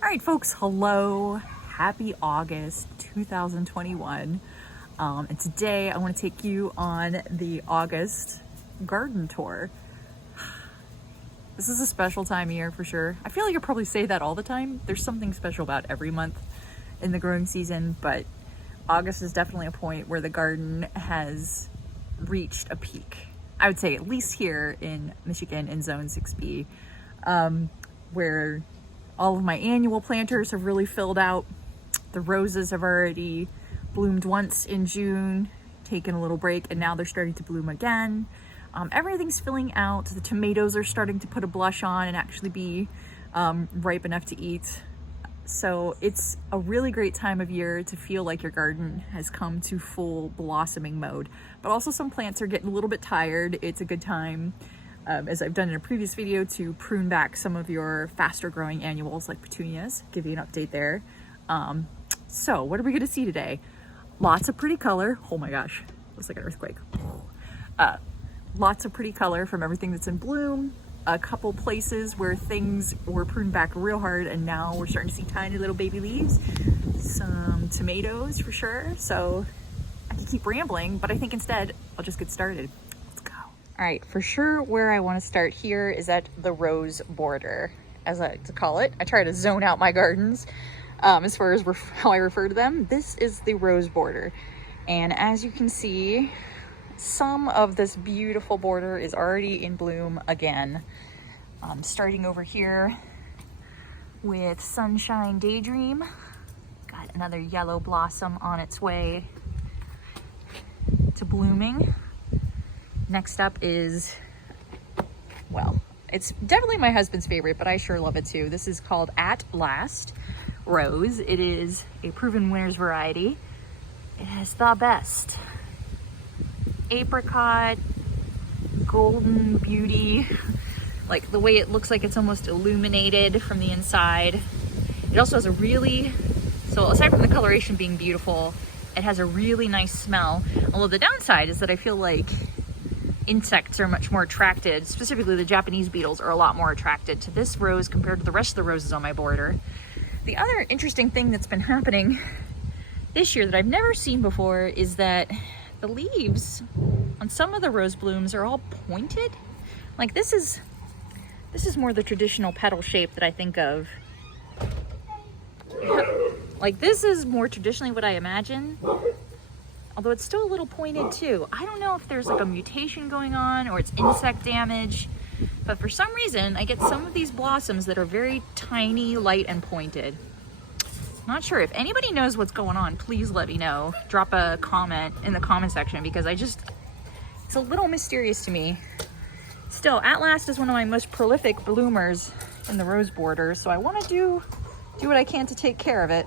All right, folks, hello. Happy August 2021. And today I want to take you on the August garden tour. This is a special time of year for sure. I feel like I probably say that all the time. There's something special about every month in the growing season, but August is definitely a point where the garden has reached a peak. I would say at least here in Michigan in Zone 6B, where all of my annual planters have really filled out. The roses have already bloomed once in June, taken a little break, and now they're starting to bloom again. Everything's filling out. The tomatoes are starting to put a blush on and actually be ripe enough to eat. So it's a really great time of year to feel like your garden has come to full blossoming mode. But also some plants are getting a little bit tired. It's a good time, as I've done in a previous video, to prune back some of your faster growing annuals like petunias. Give you an update there. So what are we gonna see today? Lots of pretty color. Oh my gosh, looks like an earthquake. Lots of pretty color from everything that's in bloom. A couple places where things were pruned back real hard and now we're starting to see tiny little baby leaves. Some tomatoes for sure. So I could keep rambling, but I think instead I'll just get started. Let's go. All right, for sure where I want to start here is at the rose border, as I like to call it. I try to zone out my gardens as far as how I refer to them. This is the rose border. And as you can see, some of this beautiful border is already in bloom again. Starting over here with Sunshine Daydream. Got another yellow blossom on its way to blooming. Next up is, well, it's definitely my husband's favorite, but I sure love it too. This is called At Last Rose. It is a proven winner's variety. It has the best apricot, golden beauty, like the way it looks like it's almost illuminated from the inside. It also has a really, so aside from the coloration being beautiful, it has a really nice smell. Although the downside is that I feel like insects are much more attracted, specifically the Japanese beetles are a lot more attracted to this rose compared to the rest of the roses on my border. The other interesting thing that's been happening this year that I've never seen before is that the leaves on some of the rose blooms are all pointed. Like this is more the traditional petal shape that I think of. Like this is more traditionally what I imagine, although it's still a little pointed too. I don't know if there's like a mutation going on or it's insect damage, but for some reason I get some of these blossoms that are very tiny, light, and pointed. Not sure. If anybody knows what's going on, please let me know. Drop a comment in the comment section because it's a little mysterious to me. Still, At Last is one of my most prolific bloomers in the rose border, so I want to do what I can to take care of it.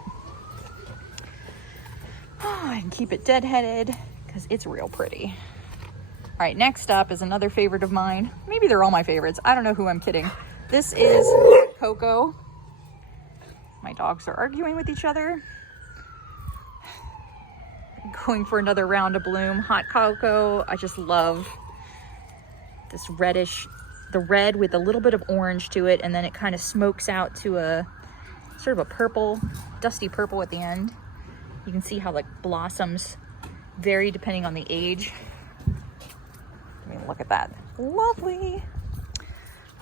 And keep it deadheaded because it's real pretty. All right, next up is another favorite of mine. Maybe they're all my favorites. I don't know who I'm kidding. This is Cocoa. My dogs are arguing with each other. Going for another round of bloom. Hot cocoa. I just love this reddish, the red with a little bit of orange to it, and then it kind of smokes out to a sort of a purple, dusty purple at the end. You can see how like blossoms vary depending on the age. I mean, look at that. Lovely.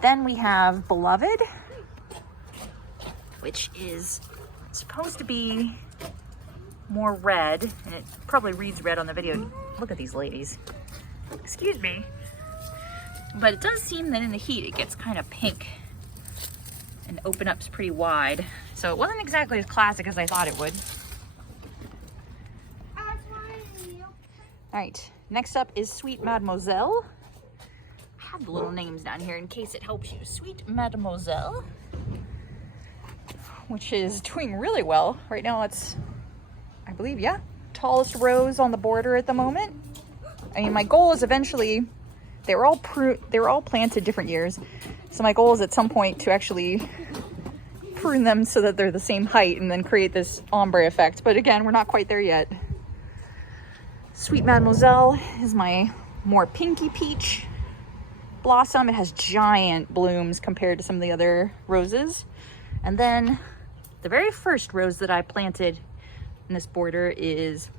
Then we have Beloved, which is supposed to be more red, and it probably reads red on the video. Look at these ladies. Excuse me. But it does seem that in the heat it gets kind of pink and open up pretty wide. So it wasn't exactly as classic as I thought it would. All right, next up is Sweet Mademoiselle. I have the little names down here in case it helps you. Sweet Mademoiselle, which is doing really well. Right now it's, I believe, yeah, tallest rose on the border at the moment. I mean, my goal is eventually, they were all planted different years. So my goal is at some point to actually prune them so that they're the same height and then create this ombre effect. But again, we're not quite there yet. Sweet Mademoiselle is my more pinky peach blossom. It has giant blooms compared to some of the other roses. And then The very first rose that I planted in this border is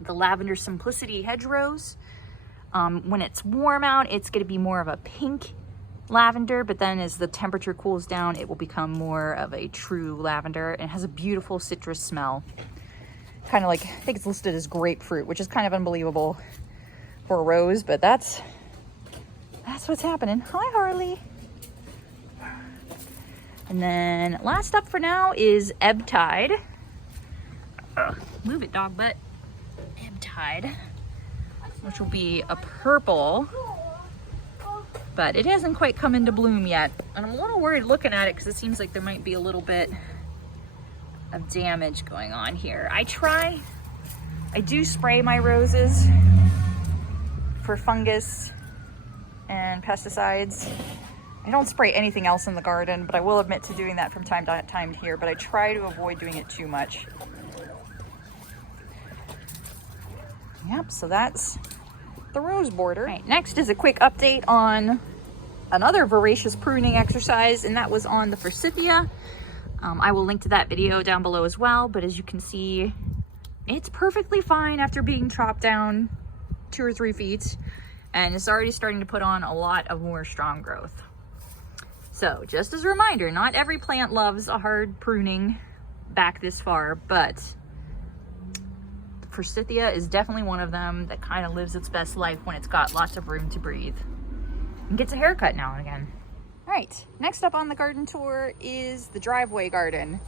the Lavender Simplicity hedge rose. When it's warm out, it's going to be more of a pink lavender, but then as the temperature cools down, it will become more of a true lavender, and it has a beautiful citrus smell. Kind of like, I think it's listed as grapefruit, which is kind of unbelievable for a rose, but that's what's happening. Hi, Harley. And then last up for now is Ebb Tide. Move it, dog butt. Ebb Tide, which will be a purple, but it hasn't quite come into bloom yet. And I'm a little worried looking at it because it seems like there might be a little bit of damage going on here. I do spray my roses for fungus and pesticides. I don't spray anything else in the garden, but I will admit to doing that from time to time here, but I try to avoid doing it too much. Yep, so that's the rose border. All right, next is a quick update on another voracious pruning exercise, and that was on the forsythia. I will link to that video down below as well, but as you can see, it's perfectly fine after being chopped down 2 or 3 feet, and it's already starting to put on a lot of more strong growth. So just as a reminder, not every plant loves a hard pruning back this far, but forsythia is definitely one of them that kind of lives its best life when it's got lots of room to breathe and gets a haircut now and again. All right, next up on the garden tour is the driveway garden.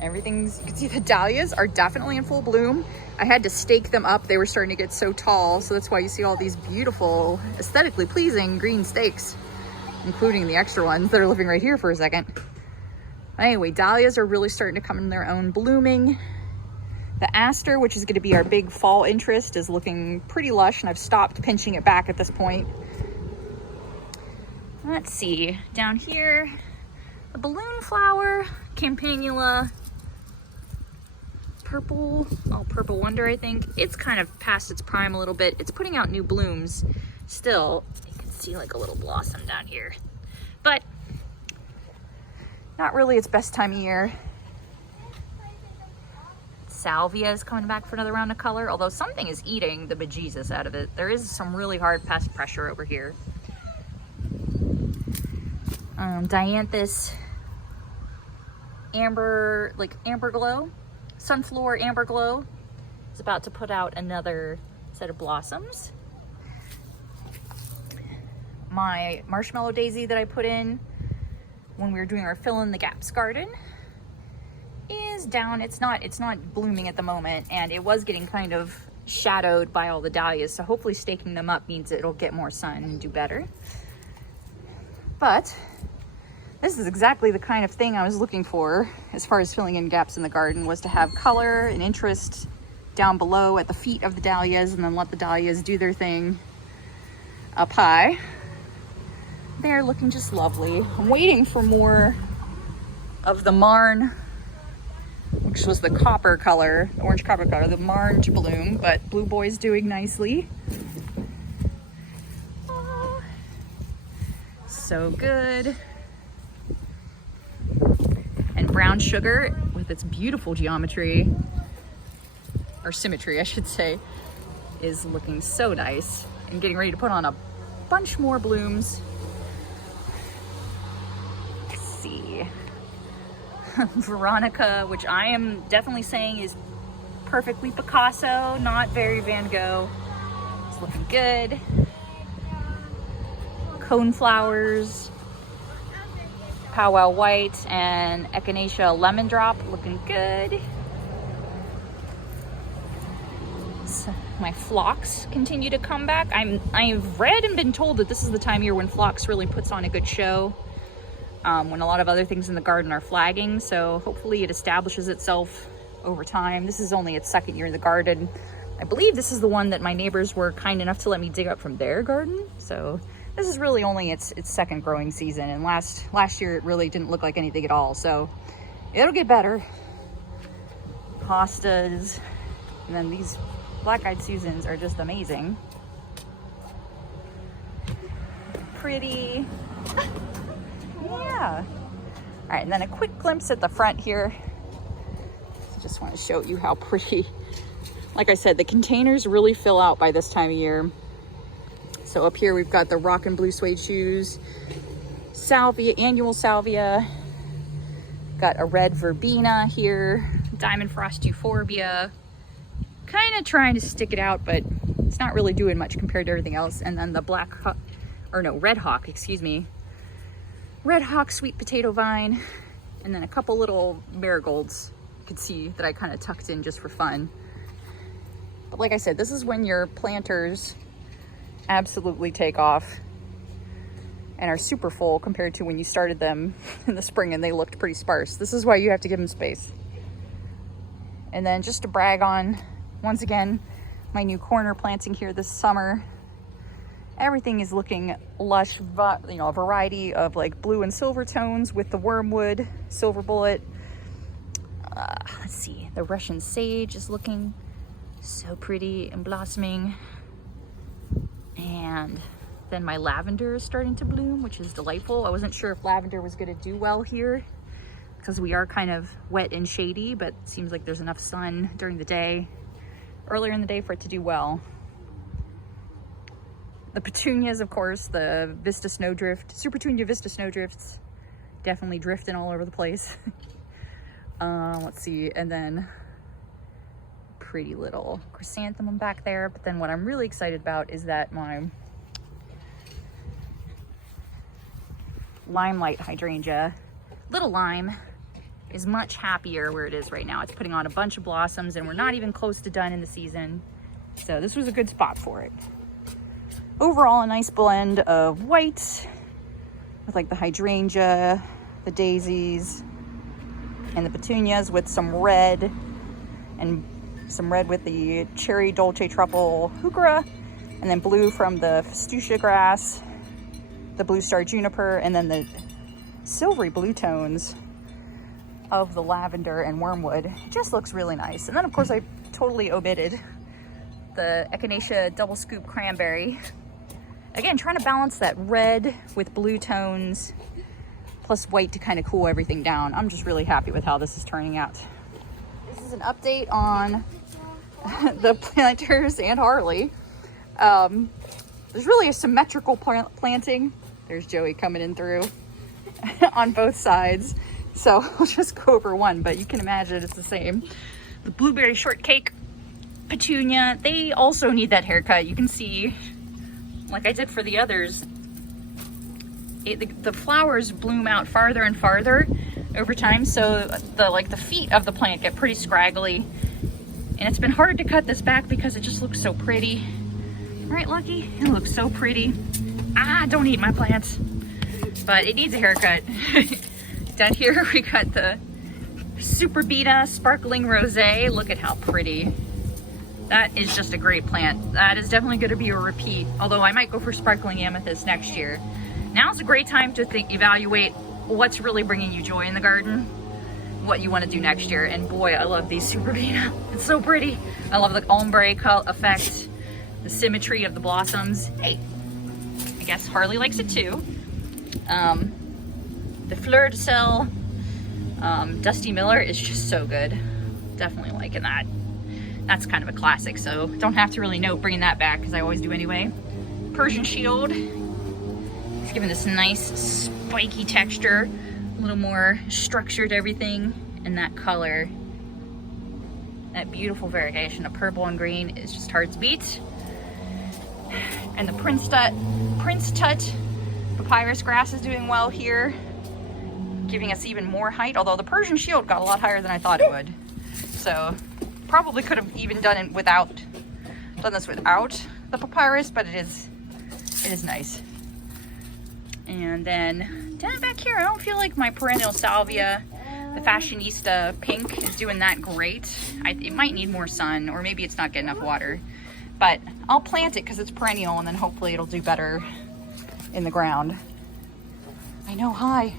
You can see the dahlias are definitely in full bloom. I had to stake them up. They were starting to get so tall, so that's why you see all these beautiful, aesthetically pleasing green stakes, including the extra ones that are living right here for a second. Anyway, dahlias are really starting to come in their own blooming. The aster, which is going to be our big fall interest, is looking pretty lush, and I've stopped pinching it back at this point. Let's see, down here, the balloon flower, campanula, purple wonder, I think. It's kind of past its prime a little bit. It's putting out new blooms still. You can see like a little blossom down here, but not really its best time of year. Salvia is coming back for another round of color, although something is eating the bejesus out of it. There is some really hard pest pressure over here. Dianthus amber glow, sunflower amber glow is about to put out another set of blossoms. My marshmallow daisy that I put in when we were doing our fill in the gaps garden is down. It's not blooming at the moment, and it was getting kind of shadowed by all the dahlias, so hopefully staking them up means it'll get more sun and do better. But this is exactly the kind of thing I was looking for as far as filling in gaps in the garden, was to have color and interest down below at the feet of the dahlias, and then let the dahlias do their thing up high. They're looking just lovely. I'm waiting for more of the Marn, which was the copper color, the orange copper color, the Marn to bloom, but Blue Boy's doing nicely. Oh, so good. And brown sugar, with its beautiful geometry, or symmetry I should say, is looking so nice and getting ready to put on a bunch more blooms. Let's see. Veronica, which I am definitely saying is perfectly Picasso, not very Van Gogh. It's looking good. Coneflowers, Powwow White, and Echinacea Lemon Drop looking good. So my phlox continue to come back. I've read and been told that this is the time of year when phlox really puts on a good show, when a lot of other things in the garden are flagging, so hopefully it establishes itself over time. This is only its second year in the garden. I believe this is the one that my neighbors were kind enough to let me dig up from their garden, so this is really only its second growing season, and last year it really didn't look like anything at all, so it'll get better. Hostas, and then these black-eyed Susans are just amazing. Pretty. Yeah. All right, and then a quick glimpse at the front here. I just want to show you how pretty. Like I said, the containers really fill out by this time of year. So up here we've got the rock and blue suede shoes, salvia, annual salvia. Got a red verbena here, diamond frost euphorbia. Kind of trying to stick it out, but it's not really doing much compared to everything else. And then the red hawk, excuse me. Red hawk sweet potato vine. And then a couple little marigolds you could see that I kind of tucked in just for fun. But like I said, this is when your planters absolutely take off and are super full compared to when you started them in the spring and they looked pretty sparse. This is why you have to give them space. And then just to brag on, once again, my new corner planting here this summer. Everything is looking lush, you know, a variety of like blue and silver tones with the wormwood, silver bullet. Let's see, the Russian sage is looking so pretty and blossoming. And then my lavender is starting to bloom, which is delightful. I wasn't sure if lavender was gonna do well here because we are kind of wet and shady, but it seems like there's enough sun during the day, earlier in the day, for it to do well. The petunias, of course, the Vista Snowdrift, Super Petunia Vista Snowdrifts, definitely drifting all over the place. Let's see, and then pretty little chrysanthemum back there. But then what I'm really excited about is that my limelight hydrangea, Little Lime, is much happier where it is right now. It's putting on a bunch of blossoms and we're not even close to done in the season. So this was a good spot for it. Overall, a nice blend of whites with like the hydrangea, the daisies, and the petunias with some red, and some red with the cherry dolce truffle heuchera, and then blue from the fuchsia grass, the blue star juniper, and then the silvery blue tones of the lavender and wormwood. It just looks really nice. And then of course I totally omitted the echinacea double scoop cranberry. Again, trying to balance that red with blue tones plus white to kind of cool everything down. I'm just really happy with how this is turning out. This is an update on the planters and Harley. There's really a symmetrical planting. There's Joey coming in through on both sides. So I'll just go over one, but you can imagine it's the same. The blueberry shortcake petunia, they also need that haircut. You can see, like I did for the others, the flowers bloom out farther and farther over time. So the feet of the plant get pretty scraggly. And it's been hard to cut this back because it just looks so pretty. Right, Lucky? It looks so pretty. Ah, don't eat my plants. But it needs a haircut. Down here we got the Super Beta Sparkling Rosé. Look at how pretty. That is just a great plant. That is definitely going to be a repeat, although I might go for Sparkling Amethyst next year. Now's a great time to evaluate what's really bringing you joy in the garden, what you want to do next year. And boy, I love these Super Beta. It's so pretty. I love the ombre effect, the symmetry of the blossoms. Hey, I guess Harley likes it too. The Fleur de Sel Dusty Miller is just so good. Definitely liking that. That's kind of a classic, so don't have to really note bringing that back because I always do anyway. Persian Shield. It's giving this nice spiky texture, a little more structure to everything, and that color, that beautiful variegation of purple and green is just hard to beat. And the Prince Tut papyrus grass is doing well here, giving us even more height, although the Persian Shield got a lot higher than I thought it would. So probably could have even done this without the papyrus, but it is nice. And then down back here, I don't feel like my perennial salvia, the fashionista pink, is doing that great. It might need more sun, or maybe it's not getting enough water, but I'll plant it because it's perennial, and then hopefully it'll do better in the ground. I know, hi.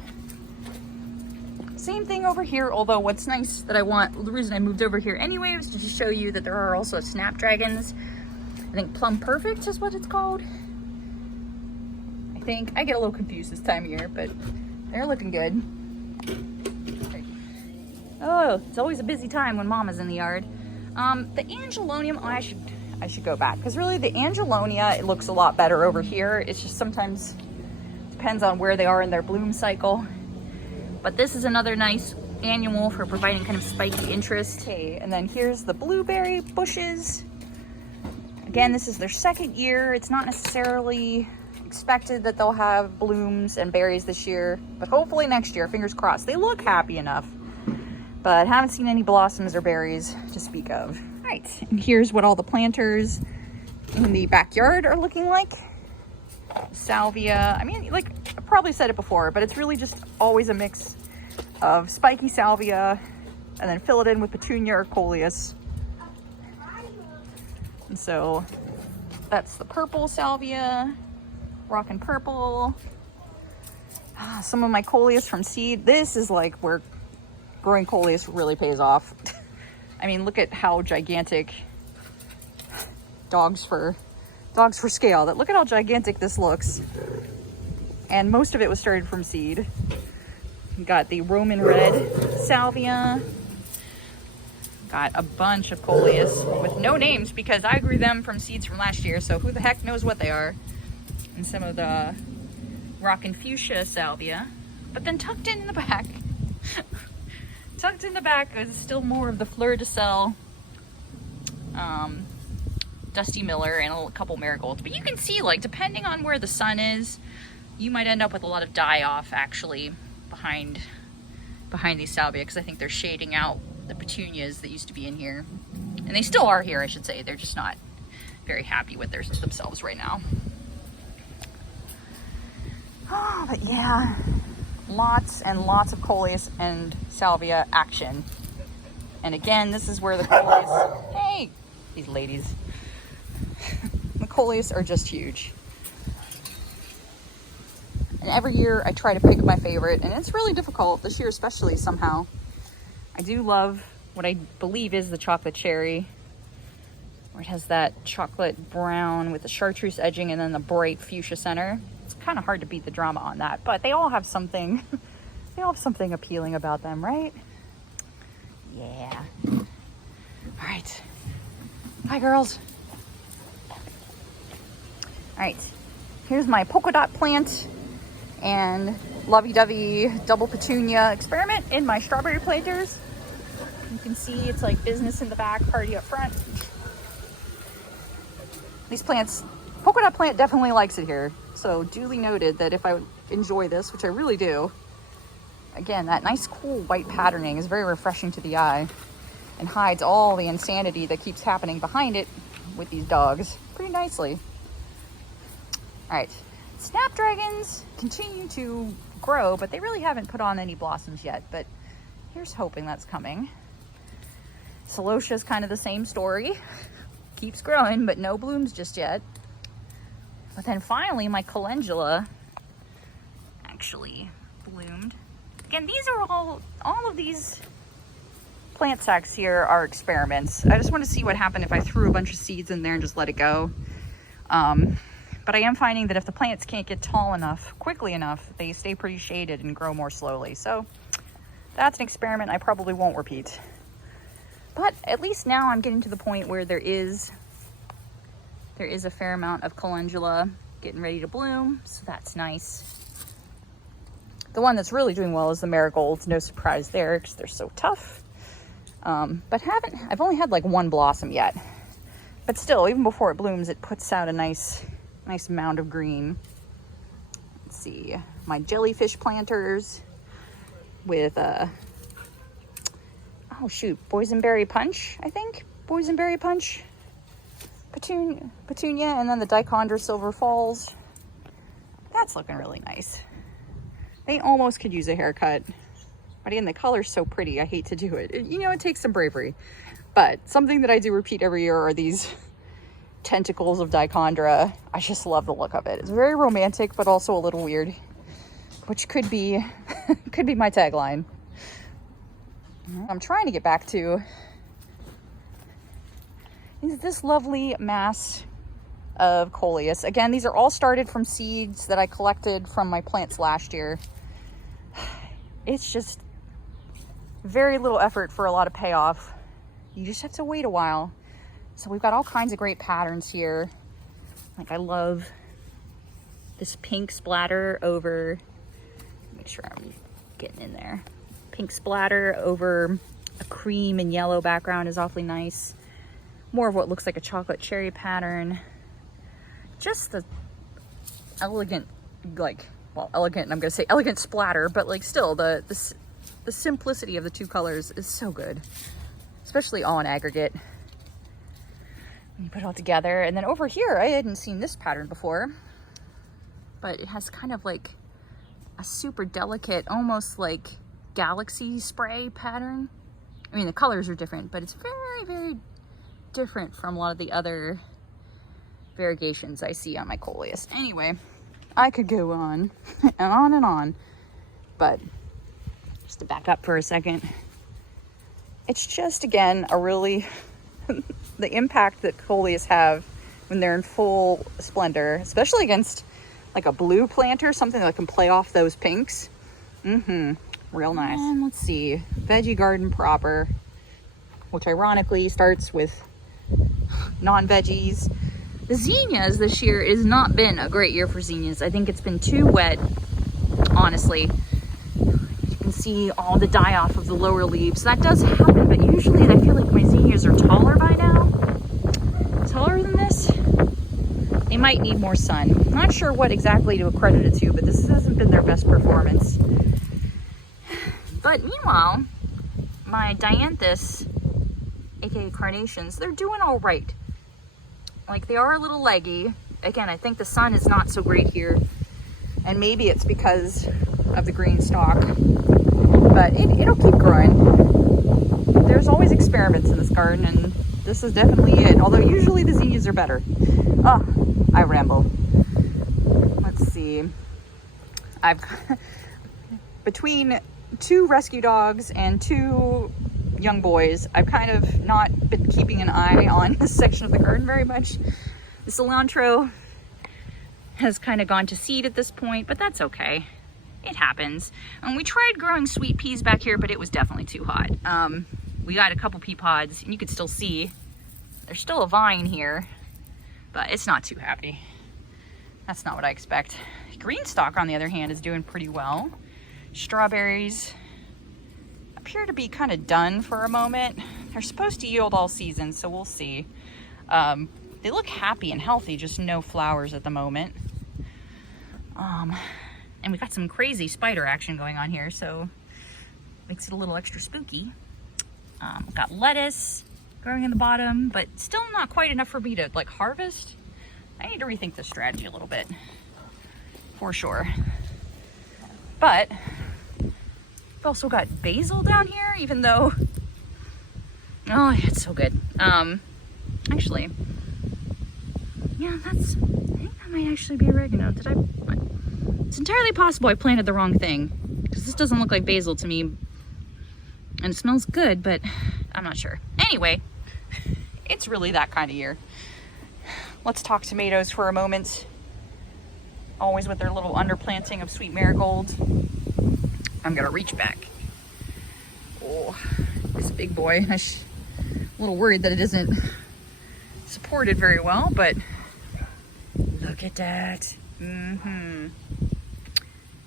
Same thing over here, although what's nice that the reason I moved over here anyway was to just show you that there are also snapdragons. I think Plum Perfect is what it's called. I think. I get a little confused this time of year, but they're looking good. Oh, it's always a busy time when Mama's in the yard. The Angelonium, oh, I should go back, because really the Angelonia, it looks a lot better over here. It's just sometimes depends on where they are in their bloom cycle. But this is another nice annual for providing kind of spiky interest. Okay, and then here's the blueberry bushes. Again, this is their second year. It's not necessarily expected that they'll have blooms and berries this year, but hopefully next year, fingers crossed. They look happy enough, but haven't seen any blossoms or berries to speak of. All right, and here's what all the planters in the backyard are looking like. Salvia, I mean, like, I probably said it before, but it's really just always a mix of spiky salvia and then fill it in with petunia or coleus. And so that's the purple salvia, rockin' purple. Some of my coleus from seed. This is like where growing coleus really pays off. I mean, look at how gigantic dogs for scale. That look at how gigantic this looks. And most of it was started from seed. We got the Roman red salvia. Got a bunch of coleus with no names because I grew them from seeds from last year, so who the heck knows what they are. And some of the rockin' fuchsia salvia. But then tucked in the back, is still more of the fleur de sel, Dusty Miller, and a couple marigolds. But you can see, like, depending on where the sun is, you might end up with a lot of die-off actually behind these salvia, because I think they're shading out the petunias that used to be in here. And they still are here, I should say. They're just not very happy with themselves right now. Oh, but yeah, lots and lots of coleus and salvia action. And again, this is where the coleus, hey, these ladies, the coleus are just huge. And every year I try to pick my favorite, and it's really difficult this year, especially somehow. I do love what I believe is the chocolate cherry, where it has that chocolate brown with the chartreuse edging and then the bright fuchsia center. It's kind of hard to beat the drama on that, but they all have something, appealing about them, right? Yeah. All right. Hi, girls. All right. Here's my polka dot plant and lovey-dovey double petunia experiment in my strawberry planters. You can see it's like business in the back, party up front. These plants, polka dot plant definitely likes it here. So duly noted that if I enjoy this, which I really do, again, that nice cool white patterning is very refreshing to the eye and hides all the insanity that keeps happening behind it with these dogs pretty nicely. All right, snapdragons continue to grow, but they really haven't put on any blossoms yet, but here's hoping that's coming. Celosia is kind of the same story. Keeps growing, but no blooms just yet. But then finally, my calendula actually bloomed. Again, these are all of these plant sacks here are experiments. I just want to see what happened if I threw a bunch of seeds in there and just let it go. But I am finding that if the plants can't get tall enough, quickly enough, they stay pretty shaded and grow more slowly. So that's an experiment I probably won't repeat. But at least now I'm getting to the point where there is a fair amount of calendula getting ready to bloom, so that's nice. The one that's really doing well is the marigolds. No surprise there because they're so tough. But I've only had like one blossom yet. But still, even before it blooms, it puts out a nice mound of green. Let's see, my jellyfish planters with boysenberry punch, I think. Boysenberry punch, petunia, and then the dichondra silver falls. That's looking really nice. They almost could use a haircut. But again, the color's so pretty, I hate to do it. It takes some bravery. But something that I do repeat every year are these tentacles of dichondra. I just love the look of it. It's very romantic, but also a little weird, which could be my tagline. I'm trying to get back to is this lovely mass of coleus. Again, these are all started from seeds that I collected from my plants last year. It's just very little effort for a lot of payoff. You just have to wait a while. So we've got all kinds of great patterns here. Like I love this pink splatter over, make sure I'm getting in there. Pink splatter over a cream and yellow background is awfully nice. More of what looks like a chocolate cherry pattern. Just the elegant, like, well, elegant, I'm gonna say elegant splatter, but like still the simplicity of the two colors is so good, especially all in aggregate. When you put it all together. And then over here, I hadn't seen this pattern before, but it has kind of like a super delicate, almost like galaxy spray pattern. I mean, the colors are different, but it's very, very different from a lot of the other variegations I see on my coleus. Anyway, I could go on and on, but just to back up for a second, it's just, again, a really, the impact that coleus have when they're in full splendor, especially against like a blue planter, something that can play off those pinks. Real nice. And let's see, veggie garden proper, which ironically starts with non-veggies. The zinnias this year has not been a great year for zinnias. I think it's been too wet, honestly. You can see all the die off of the lower leaves. That does happen, but usually I feel like my zinnias are taller by now. Taller than this. They might need more sun. I'm not sure what exactly to accredit it to, but this hasn't been their best performance. But meanwhile, my dianthus, aka carnations, they're doing all right. Like, they are a little leggy. Again, I think the sun is not so great here, and maybe it's because of the green stalk, but it'll keep growing. There's always experiments in this garden, and this is definitely it, although usually the zinnias are better. Oh, I ramble. Let's see. I've between 2 rescue dogs and 2 young boys, I've kind of not been keeping an eye on this section of the garden very much. The cilantro has kind of gone to seed at this point, but that's okay. It happens. And we tried growing sweet peas back here, but it was definitely too hot. We got a couple pea pods, and you could still see there's still a vine here, but it's not too happy. That's not what I expect. Green stalk, on the other hand, is doing pretty well. Strawberries appear to be kind of done for a moment. They're supposed to yield all season, so we'll see. They look happy and healthy, just no flowers at the moment. And we got some crazy spider action going on here, so makes it a little extra spooky. We've got lettuce growing in the bottom, but still not quite enough for me to like harvest. I need to rethink this strategy a little bit, for sure. But we've also got basil down here, even though, oh, it's so good. Actually, yeah, I think that might actually be oregano. It's entirely possible I planted the wrong thing, because this doesn't look like basil to me, and it smells good, but I'm not sure. Anyway, it's really that kind of year. Let's talk tomatoes for a moment. Always with their little underplanting of sweet marigold. I'm gonna reach back. Oh, this big boy. I'm a little worried that it isn't supported very well, but look at that.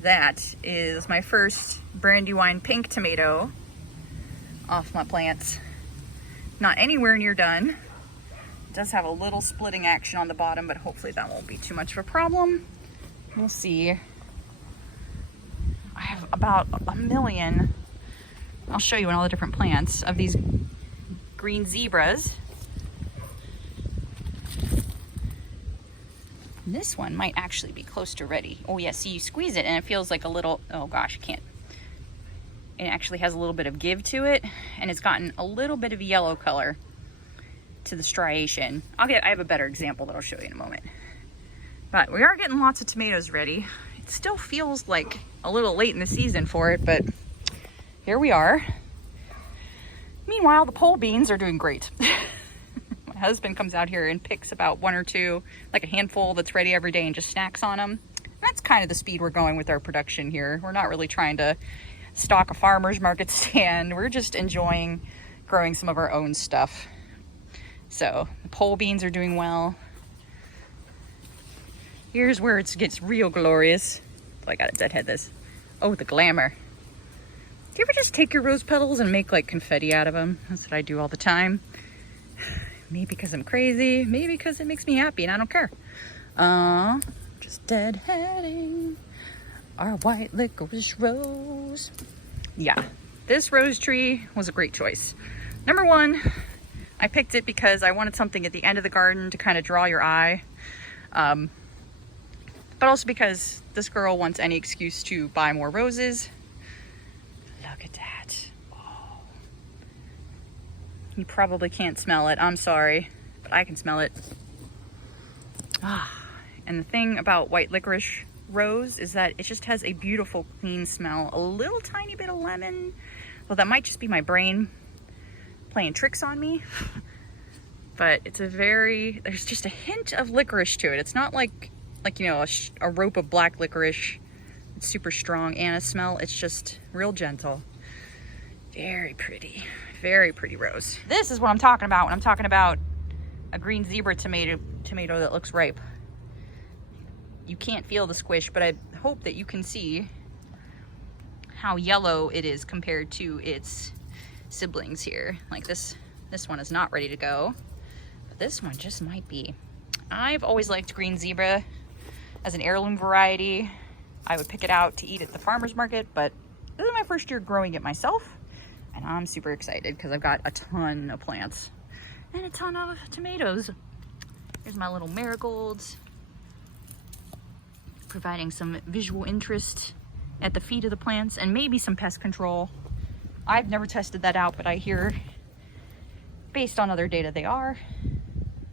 That is my first Brandywine pink tomato off my plants. Not anywhere near done. It does have a little splitting action on the bottom, but hopefully that won't be too much of a problem. We'll see. I have about 1 million, I'll show you in all the different plants, of these green zebras. This one might actually be close to ready. Oh yeah, see, you squeeze it and it feels like a little, oh gosh, I can't. It actually has a little bit of give to it, and it's gotten a little bit of a yellow color to the striation. I have a better example that I'll show you in a moment. But we are getting lots of tomatoes ready. It still feels like a little late in the season for it, but here we are. Meanwhile, the pole beans are doing great. My husband comes out here and picks about 1 or 2, like a handful that's ready every day, and just snacks on them. And that's kind of the speed we're going with our production here. We're not really trying to stock a farmer's market stand. We're just enjoying growing some of our own stuff. So the pole beans are doing well. Here's where it gets real glorious. Oh, I gotta deadhead this. Oh, the glamour. Do you ever just take your rose petals and make like confetti out of them? That's what I do all the time. Maybe because I'm crazy, maybe because it makes me happy and I don't care. Just deadheading our white licorice rose. Yeah, this rose tree was a great choice. Number one, I picked it because I wanted something at the end of the garden to kind of draw your eye. But also because this girl wants any excuse to buy more roses. Look at that. Oh. You probably can't smell it. I'm sorry, but I can smell it. And the thing about white licorice rose is that it just has a beautiful, clean smell. A little tiny bit of lemon. Well, that might just be my brain playing tricks on me. But it's there's just a hint of licorice to it. It's not like you know, a rope of black licorice. It's super strong anise smell. It's just real gentle. Very pretty rose. This is what I'm talking about when I'm talking about a green zebra tomato that looks ripe. You can't feel the squish, but I hope that you can see how yellow it is compared to its siblings here. Like this one is not ready to go, but this one just might be. I've always liked green zebra as an heirloom variety. I would pick it out to eat at the farmer's market, but this is my first year growing it myself, and I'm super excited because I've got a ton of plants and a ton of tomatoes. Here's my little marigolds, providing some visual interest at the feet of the plants and maybe some pest control. I've never tested that out, but I hear based on other data they are,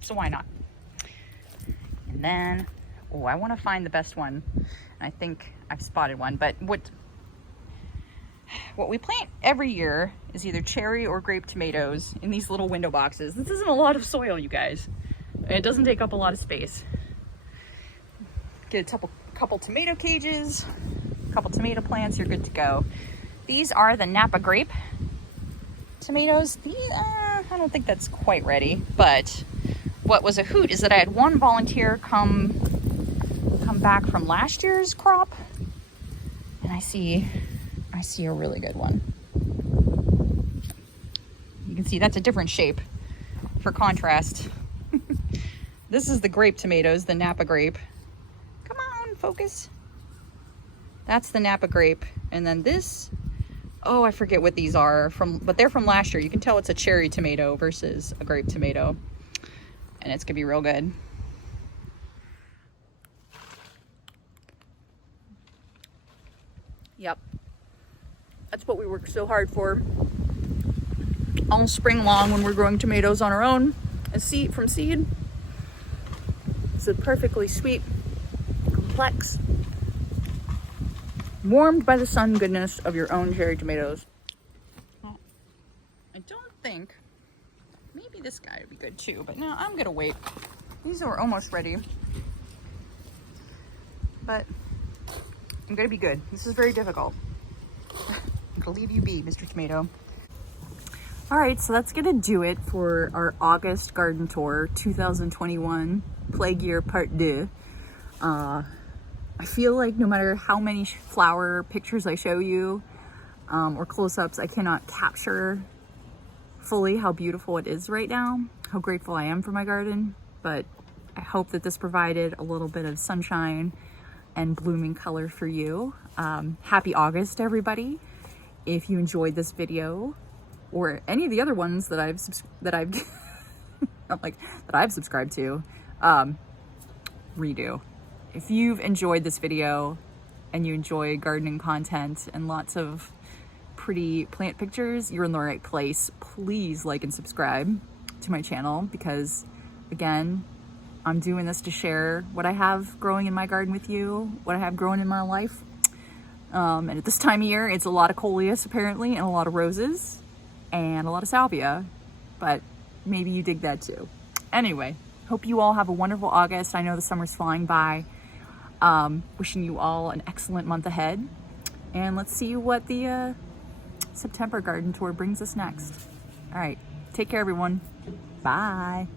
so why not? And then, oh, I want to find the best one. I think I've spotted one, but what we plant every year is either cherry or grape tomatoes in these little window boxes. This isn't a lot of soil, you guys. And it doesn't take up a lot of space. Get a couple tomato cages, a couple tomato plants, you're good to go. These are the Napa grape tomatoes. I don't think that's quite ready, but what was a hoot is that I had one volunteer come back from last year's crop, and I see a really good one. You can see that's a different shape for contrast. This is the grape tomatoes, the Napa grape. Come on, focus. That's the Napa grape, and then this, oh, I forget what these are but they're from last year. You can tell it's a cherry tomato versus a grape tomato, and it's gonna be real good. Yep, that's what we work so hard for all spring long when we're growing tomatoes on our own, from seed. It's a perfectly sweet, complex, warmed by the sun goodness of your own cherry tomatoes. I don't think, maybe this guy would be good too, but no, I'm gonna wait. These are almost ready, but I'm gonna be good. This is very difficult. I'm gonna leave you be, Mr. Tomato. All right, so that's gonna do it for our August garden tour 2021 plague year part 2. I feel like no matter how many flower pictures I show you or close-ups, I cannot capture fully how beautiful it is right now, how grateful I am for my garden, but I hope that this provided a little bit of sunshine and blooming color for you. Happy August, everybody. If you enjoyed this video or any of the other ones that I've subscribed to, redo. If you've enjoyed this video and you enjoy gardening content and lots of pretty plant pictures, you're in the right place. Please like and subscribe to my channel because, again, I'm doing this to share what I have growing in my garden with you, what I have growing in my life. And at this time of year, it's a lot of coleus apparently, and a lot of roses, and a lot of salvia, but maybe you dig that too. Anyway, hope you all have a wonderful August. I know the summer's flying by. Wishing you all an excellent month ahead. And let's see what the September garden tour brings us next. All right, take care everyone. Bye.